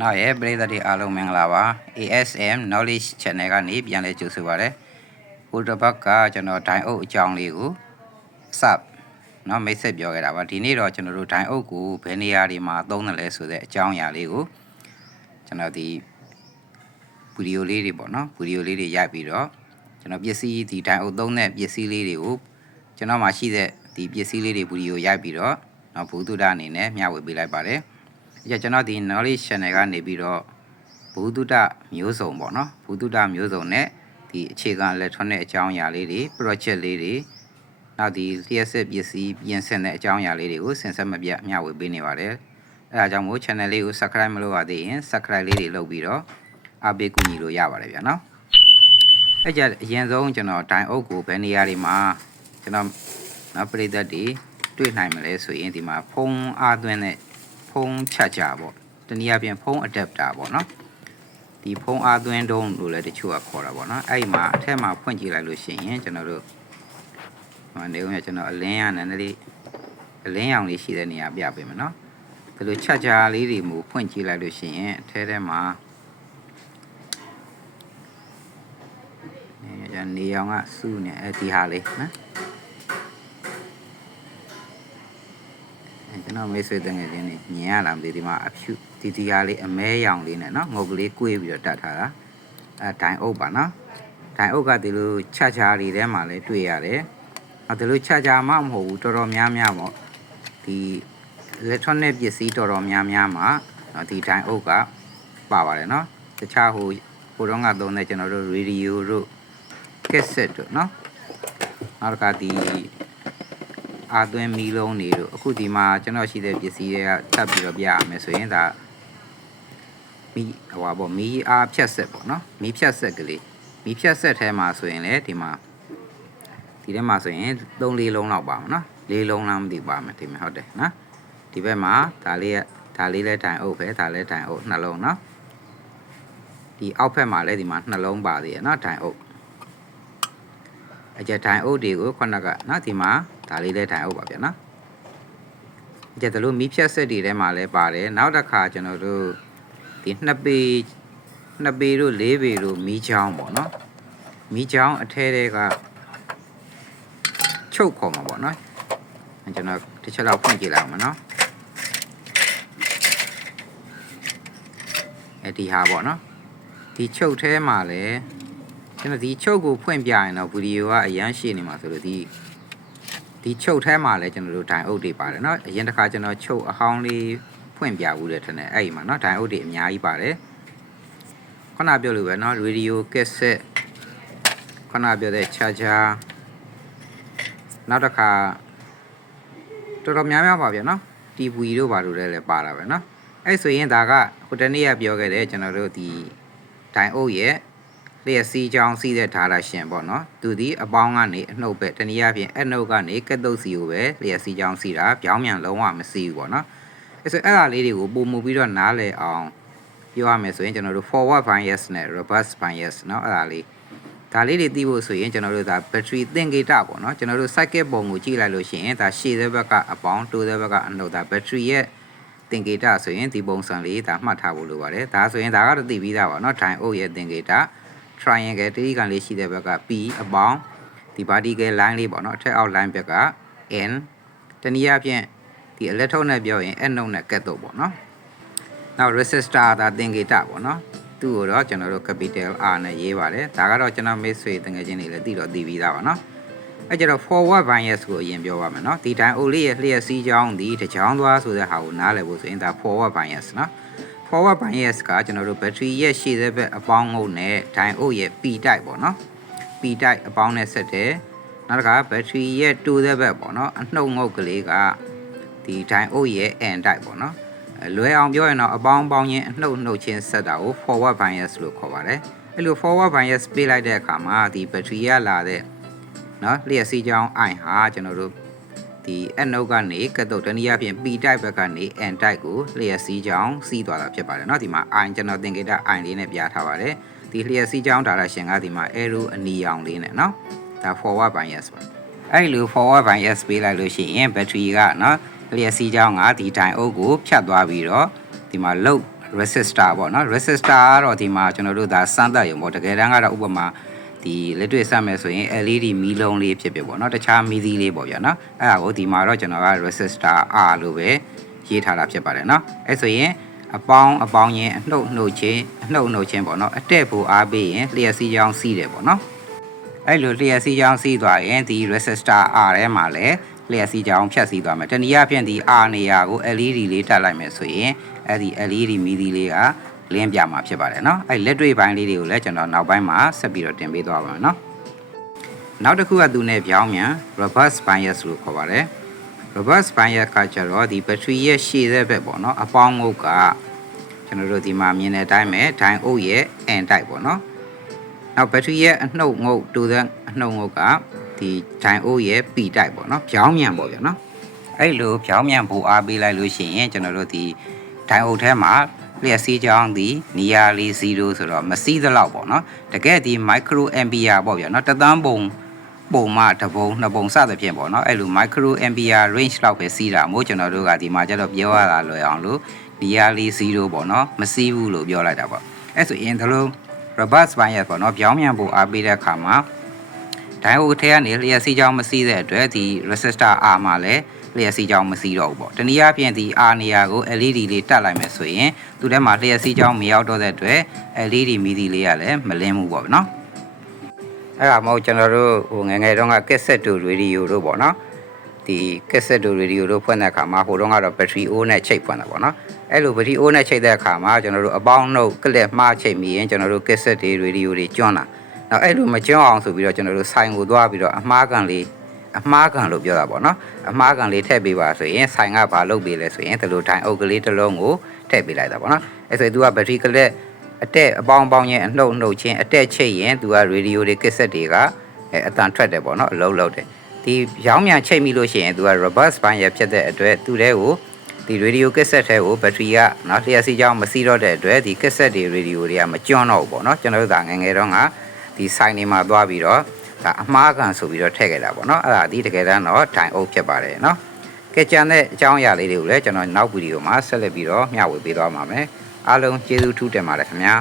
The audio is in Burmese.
နောက်ရဲ့ပရိသတ်တွေအားလုံးမင်္ဂလာပါ ASM Knowledge Channel ကနေပြန်လည်ကြိုဆိုပါရစေဟိုတစ်ပတ်ကကျွန်တော်ဒိုင်အုပ်အကြောင်းလေးကိုစပ်နော်မိတ်ဆက်ပြောခဲ့တာပါဒီနေ့တော့ကျွန်တော်တို့ဒိုင်အုပ်ကိုဘယ်နေရာတွေမှာသုံးတယ်လဲဆိုတဲ့အကြောင်းအရာလေးကိုကျွန်တော်ဒီဗီဒီယိုလေးတွေပေါ့နော်ဗီဒီယိုလေးတွေရိုက်ပြီးတော့ကျွန်တော်ပစ္စည်းဒီဒိုင်အုပ်သုံးတဲ့ပစ္စည်းလေးတွေကိုကျွန်တော်မှာရှိတဲ့ဒီပစ္စည်းလေးတွေဗီဒီယိုရိုက်ပြီးတော့နော်ဘုသူဒ္ဓအနေနဲ့မျှဝေပေးလိုက်ပါတယ် အဲ့ကျွန်တော်ဒီ knowledge channel ကနေပြီးတော့ဘူတုဒမျိုးစုံပေါ့နော်ဘူတုဒမျိုးစုံနဲ့ဒီအခြေခံ electronic အကြောင်းအရာလေးတွေ project လေးတွေနောက်ဒီလျှက်စစ်ပစ္စည်းပြင်ဆင်တဲ့အကြောင်းအရာလေးတွေကိုဆင်ဆက်မပြတ်မျှဝေပေးနေပါတယ်အဲဒါကြောင့်မို့ channel လေးကို subscribe မလုပ်ရသေးရင် subscribe လေးတွေလုပ်ပြီးတော့အားပေးကူညီလို့ရပါတယ်ဗျာနော်အဲ့ကြအရင်ဆုံးကျွန်တော်ဒိုင်အုပ်ကိုဘယ်နေရာတွေမှာကျွန်တော်နော်ပရိသတ်တွေတွေ့နိုင်မလဲဆိုရင်ဒီမှာဖုံးအားသွင်းတဲ့ ဖုံးချက်ကြပေါ့တနည်းအားဖြင့်ဖုံး adapter ပေါ့နော်ဒီဖုံးအားသွင်းတုံးလို့လည်းတချို့ကခေါ်တာပေါ့နော်အဲ့ဒီမှာအထက်မှာဖွင့်ကြည့်လိုက်လို့ရှိရင်ကျွန်တော်တို့ဟိုနေဦးရကျွန်တော်အလင်းရနည်းနည်းလေးအလင်းရောင်လေးရှိတဲ့နေရာပြပေးမယ်နော်ဒီလိုချက်ကြလေးတွေမျိုးဖွင့်ကြည့်လိုက်လို့ရှိရင်အထဲထဲမှာနေရနေရောင်ကစူးနေအဲ့ဒီဟာလေးနော် ကျွန်တော်မိတ်ဆွေတငယ်ချင်းတွေမြင်ရလားမသိဒီမှာအဖြူဒီဒီဟာလေးအမဲရောင်လေးနဲ့နော်ငုတ်ကလေးကွေးပြီးတော့တတ်ထားတာအဲဒိုင်အုပ်ပါနော်ဒိုင်အုပ်ကဒီလိုချချာတွေထဲမှာလည်းတွေ့ရတယ်အဲဒီလိုချချာမှမဟုတ်ဘူးတော်တော်များများပေါ့ဒီ electronic ပစ္စည်းတော်တော်များများမှာနော်ဒီဒိုင်အုပ်ကပါပါတယ်နော်တခြားဟိုဟိုတော့ကသုံးတဲ့ကျွန်တော်တို့ radio တို့ cassette တို့နော်နောက်တစ်ခါဒီ အာသွင်းမီလုံးတွေတို့အခုဒီမှာကျွန်တော်ရှိတဲ့ပစ္စည်းတွေကထပ်ပြီးတော့ပြရမယ်ဆိုရင်ဒါမီဟိုပါပေါ့မီအားဖြတ်ဆက်ပေါ့နော်မီဖြတ်ဆက်ကလေးမီဖြတ်ဆက်ထဲမှာဆိုရင်လည်းဒီမှာဒီထဲမှာဆိုရင်3လေးလုံးလောက်ပါမှာနော်လေးလုံးလားမသိပါမယ်ဒီမှာဟုတ်တယ်နော်ဒီဘက်မှာဒါလေးကဒါလေးလဲတိုင်အုပ်ပဲဒါလဲတိုင်အုပ်နှလုံးနော်ဒီအောက်ဘက်မှာလည်းဒီမှာနှလုံးပါသေးရနော်တိုင်အုပ်အကျတိုင်အုပ်တွေကိုခုနကနော်ဒီမှာ ဒါလေးလည်းတိုင်အုပ်ပါဗျာနော်အကျဒါလို့မီးဖြတ်ဆက်တွေထဲမှာလည်းပါတယ်နောက်တစ်ခါကျွန်တော်တို့ဒီနှစ်ပေနှစ်ပေတို့လေးပေတို့မီးချောင်းပေါ့နော်မီးချောင်းအထဲတွေကချုပ်ခေါ်မှာပေါ့နော်ကျွန်တော်တစ်ချက်လောက်ဖွင့်ကြည့်လိုက်အောင်မနော်အဲဒီဟာပေါ့နော်ဒီချုပ်ထဲမှာလည်းကျွန်တော်ဒီချုပ်ကိုဖွင့်ပြရင်တော့ဗီဒီယိုကအရန်ရှည်နေမှာဆိုလို့ဒီ ဒီချုပ်ထဲမှာလည်းကျွန်တော်တို့ဒိုင်အုပ်တွေပါတယ်เนาะအရင်တစ်ခါကျွန်တော်ချုပ်အဟောင်းလေးဖွင့်ပြဘူးတယ်ထင်တယ်အဲ့ဒီမှာเนาะဒိုင်အုပ်တွေအများကြီးပါတယ်ခုနပြောလို့ပဲเนาะရေဒီယိုကက်ဆက်ခုနပြောတဲ့ charger နောက်တစ်ခါတော်တော်များများပါဗျာเนาะ TV တို့ဘာလို့လဲလဲပါတာပဲเนาะအဲ့ဆိုရင်ဒါကဟိုတနေ့ကပြောခဲ့တဲ့ကျွန်တော်တို့ဒီဒိုင်အုပ်ရဲ့ လျက်စီးချောင်းစီးတဲ့ဓာတာရှင်ပေါ့နော်သူဒီအပေါင်းကနေအနှုတ်ပဲတနည်းအားဖြင့်အနှုတ်ကနေကက်တုတ်စီကိုပဲလျက်စီးချောင်းစီးတာပြောင်းပြန်လုံးဝမစီးဘူးပေါ့နော်အဲဆိုအဲ့ဒါလေးတွေကိုပုံမူပြီးတော့နားလည်အောင်ပြောရမယ်ဆိုရင်ကျွန်တော်တို့ forward bias နဲ့ reverse bias เนาะအဲ့ဒါလေးဒါလေးတွေသိဖို့ဆိုရင်ကျွန်တော်တို့ဒါ battery သင်္ကေတပေါ့နော်ကျွန်တော်တို့ cycle ပုံကိုကြည့်လိုက်လို့ရှိရင်ဒါရှည်တဲ့ဘက်ကအပေါင်းတိုးတဲ့ဘက်ကအနှုတ်ဒါ battery ရဲ့သင်္ကေတဆိုရင်ဒီပုံစံလေးဒါမှတ်ထားဖို့လိုပါတယ်ဒါဆိုရင်ဒါကတော့သိပြီးသားပါเนาะ time out ရဲ့သင်္ကေတ triangle တတိကန်လေးရှိတဲ့ဘက်က P အပေါင်းဒီ vertical line လေးပေါ့နော်အထက်အောက် line ဘက်က N တနည်းအားဖြင့်ဒီ electron နဲ့ပြောရင် N နှုတ်နဲ့ကတ်တော့ပေါ့နော်နောက် resistor ဒါသင်္ကေတပေါ့နော်သူ့ကိုတော့ကျွန်တော်တို့ capital R နဲ့ရေးပါတယ်ဒါကတော့ကျွန်တော်မိတ်ဆွေတငယ်ချင်းတွေလည်းသိတော့သိပြီးသားပါနော်အဲကြတော့ forward bias ကိုအရင်ပြောပါမယ်နော်ဒီတိုင်းအိုလေးရဲ့လျှက်စီးကြောင်းဒီတကြောင်းသွားဆိုတဲ့ဟာကိုနားလည်ဖို့ဆိုရင်ဒါ forward bias နော် forward bias ကကျွန်တော်တို့ battery ရဲ့ရှေ့တဲ့ဘက်အပေါင်းငုတ်နဲ့ dyne အုပ်ရဲ့ P type ပေါ့နော် P type အပေါင်းနဲ့ဆက်တယ်နောက်တစ်ခါ battery ရဲ့တိုးတဲ့ဘက်ပေါ့နော်အနှုတ်ငုတ်ကလေးကဒီ dyne အုပ်ရဲ့ N type ပေါ့နော်လွယ်အောင်ပြောရင်တော့အပေါင်းပေါင်းချင်းအနှုတ်နှုတ်ချင်းဆက်တာကို forward bias လို့ခေါ်ပါတယ်အဲ့လို forward bias ပေးလိုက်တဲ့အခါမှာဒီ battery ရလာတဲ့နော်လျှက်စီးကြောင်း I ဟာကျွန်တော်တို့ ဒီအနှုတ်ကနေကတ်တော့တနည်းအားဖြင့် P type ဘက်ကနေ N type ကိုလျှက်စီးကြောင်းစီးသွားတာဖြစ်ပါတယ်เนาะဒီမှာ I ကျွန်တော်သင်္ကေတ I လေးနဲ့ပြထားပါတယ်ဒီလျှက်စီးကြောင်းဒါရရှင်ကဒီမှာ arrow အနီရောင်လေးနဲ့เนาะဒါ forward bias ပါအဲ့လို forward bias ပေးလိုက်လို့ရှိရင် battery ကเนาะလျှက်စီးကြောင်းကဒီတိုင်အုပ်ကိုဖြတ်သွားပြီးတော့ဒီမှာလုတ် resistor ပေါ့နော် resistor ကတော့ဒီမှာကျွန်တော်တို့ဒါစမ်းသပ်ရုံပေါ့တကယ်တမ်းကတော့ဥပမာ ဒီလက်တွေ့ဆက်မယ်ဆိုရင် LED မီးလုံးလေးဖြစ်ဖြစ်ပေါ့နော်တခြားမီးသီးလေးပေါ့ဗျာနော်အဲ့ဒါကိုဒီမှာတော့ကျွန်တော်က resistor R လို့ပဲရေးထားတာဖြစ်ပါတယ်နော်အဲ့ဆိုရင်အပေါင်းအပေါင်းချင်းအနှုတ်နှုတ်ချင်းအနှုတ်နှုတ်ချင်းပေါ့နော်အတက်ဖို့အားပေးရင်လျှက်စီးကြောင်းစီးတယ်ပေါ့နော်အဲ့လိုလျှက်စီးကြောင်းစီးသွားရင်ဒီ resistor R ထဲမှာလည်းလျှက်စီးကြောင်းဖြတ်စီးသွားမယ်တနည်းအားဖြင့်ဒီ R နေရာကို LED လေးတက်လိုက်မယ်ဆိုရင်အဲ့ဒီ LED မီဒီလေးက လင်းပြမှာဖြစ်ပါတယ်เนาะအဲ့လက်တွေ့ပိုင်းလေးတွေကိုလည်းကျွန်တော်နောက်ပိုင်းမှာဆက်ပြီးတော့တင်ပေးသွားပါမယ်เนาะနောက်တစ်ခုကသူနဲ့ပြောင်းမြန် reverse bias လို့ခေါ်ပါတယ် reverse bias ကကျတော့ဒီ battery ရဲ့ရှည်တဲ့ဘက်ပေါ့เนาะအပေါင်းငုတ်ကကျွန်တော်တို့ဒီမှာမြင်တဲ့အတိုင်းပဲဒိုင်အုပ်ရဲ့ N type ပေါ့เนาะ နောက်ဘက်ထရီရဲ့အနှုတ်ငုတ်တူတဲ့အနှုတ်ငုတ်ကဒီဒိုင်အိုရဲ့ P type ပေါ့နော်ပြောင်းမြန်ပေါ့ဗျာနော်အဲ့လိုပြောင်းမြန်ဖို့အားပေးလိုက်လို့ရှိရင်ကျွန်တော်တို့ဒီဒိုင်အိုထဲမှာ လျှက်စီးကြောင်းဒီနီယာလီ0ဆိုတော့မစီးသလောက်ပေါ့နော်တကယ်ဒီ micro ampere ပေါ့ဗျာနော်တသန်းပုံပုံမှတပုံနှစ်ပုံစသဖြင့်ပေါ့နော်အဲ့လို micro ampere range လောက်ပဲစီးတာမို့ကျွန်တော်တို့ကဒီမှာကျတော့ပြောရတာလွယ်အောင်လို့နီယာလီ0ပေါ့နော်မစီးဘူးလို့ပြောလိုက်တာပေါ့အဲ့ဆိုရင်ဒါလို့ reverse bias ပေါ့နော်ပြောင်းမြန်ဖို့အားပေးတဲ့အခါမှာ ဒိုင်အိုထဲကနေလျှက်စီးကြောင်းမစီးတဲ့အတွက်ဒီ resistor R မှာလည်းလျှက်စီးကြောင်းမစီးတော့ဘူးပေါ့တနည်းအားဖြင့်ဒီ R နေရာကို LED လေးတက်လိုက်မယ်ဆိုရင်သူထဲမှာလျှက်စီးကြောင်းမရောက်တော့တဲ့အတွက် LED မီဒီလေးကလည်းမလင်းဘူးပေါ့နော်အဲ့ဒါမဟုတ်ကျွန်တော်တို့ဟိုငယ်ငယ်တုန်းက cassette to radio တို့ပေါ့နော်ဒီ cassette to radio တို့ဖွင့်တဲ့အခါမှာဟိုတုန်းကတော့ battery O နဲ့ချိတ်ဖွင့်တာပေါ့နော်အဲ့လိုဗတီအိုးနဲ့ချိတ်တဲ့အခါမှာကျွန်တော်တို့အပေါင်းနှုတ်ကလစ်မှားချိတ်မိရင်ကျွန်တော်တို့ကက်ဆက်တွေရေဒီယိုတွေကျွန်းတာ။ နောက်အဲ့လိုမကျွန်းအောင်ဆိုပြီးတော့ကျွန်တော်တို့ဆိုင်ကိုသွားပြီးတော့အမှားကန်လေးအမှားကန်လို့ပြောတာပေါ့နော်။အမှားကန်လေးထည့်ပေးပါဆိုရင်ဆိုင်ကဘာလုပ်ပေးလဲဆိုရင်ဒီလိုတိုင်းအုပ်ကလေးတစ်လုံးကိုထည့်ပေးလိုက်တာပေါ့နော်။အဲ့ဆိုသူကဘက်ထရီကလစ်အတက်အပေါင်းအပေါင်းရဲ့အနှုတ်နှုတ်ချင်းအတက်ချိတ်ရင်သူကရေဒီယိုတွေကက်ဆက်တွေကအအတန်ထွက်တယ်ပေါ့နော်အလုံးလုံးတယ်။ဒီရောင်းမြန်ချိတ်မိလို့ရှိရင်သူက reverse ဘိုင်းရဖြစ်တဲ့အတွက်သူတဲ့ကိုဒီရေဒီယိုကက်ဆက်ထဲကိုဘက်ထရီကနော်လျှက်စီးကြောင်းမစီးတော့တဲ့အတွက်ဒီကက်ဆက်တွေရေဒီယိုတွေကမကျွန်းတော့ဘူးပေါ့နော်ကျွန်တော်တို့ကငယ်ငယ်တုန်းက ဒီဆိုင်တွေမှာသွားပြီးတော့ဒါအမှားကန်ဆိုပြီးတော့ထည့်ခဲ့တာပေါ့နော်အဲ့ဒါဒီတကယ်တမ်းတော့တိုင်အုပ်ဖြစ်ပါတယ်နော်ကဲကြံတဲ့အကြောင်းအရာလေးတွေကိုလည်းကျွန်တော်နောက်ဗီဒီယိုမှာဆက်လက်ပြီးတော့မျှဝေပေးသွားပါမယ်အားလုံးကျေးဇူးထူးတင်ပါတယ်ခင်ဗျာ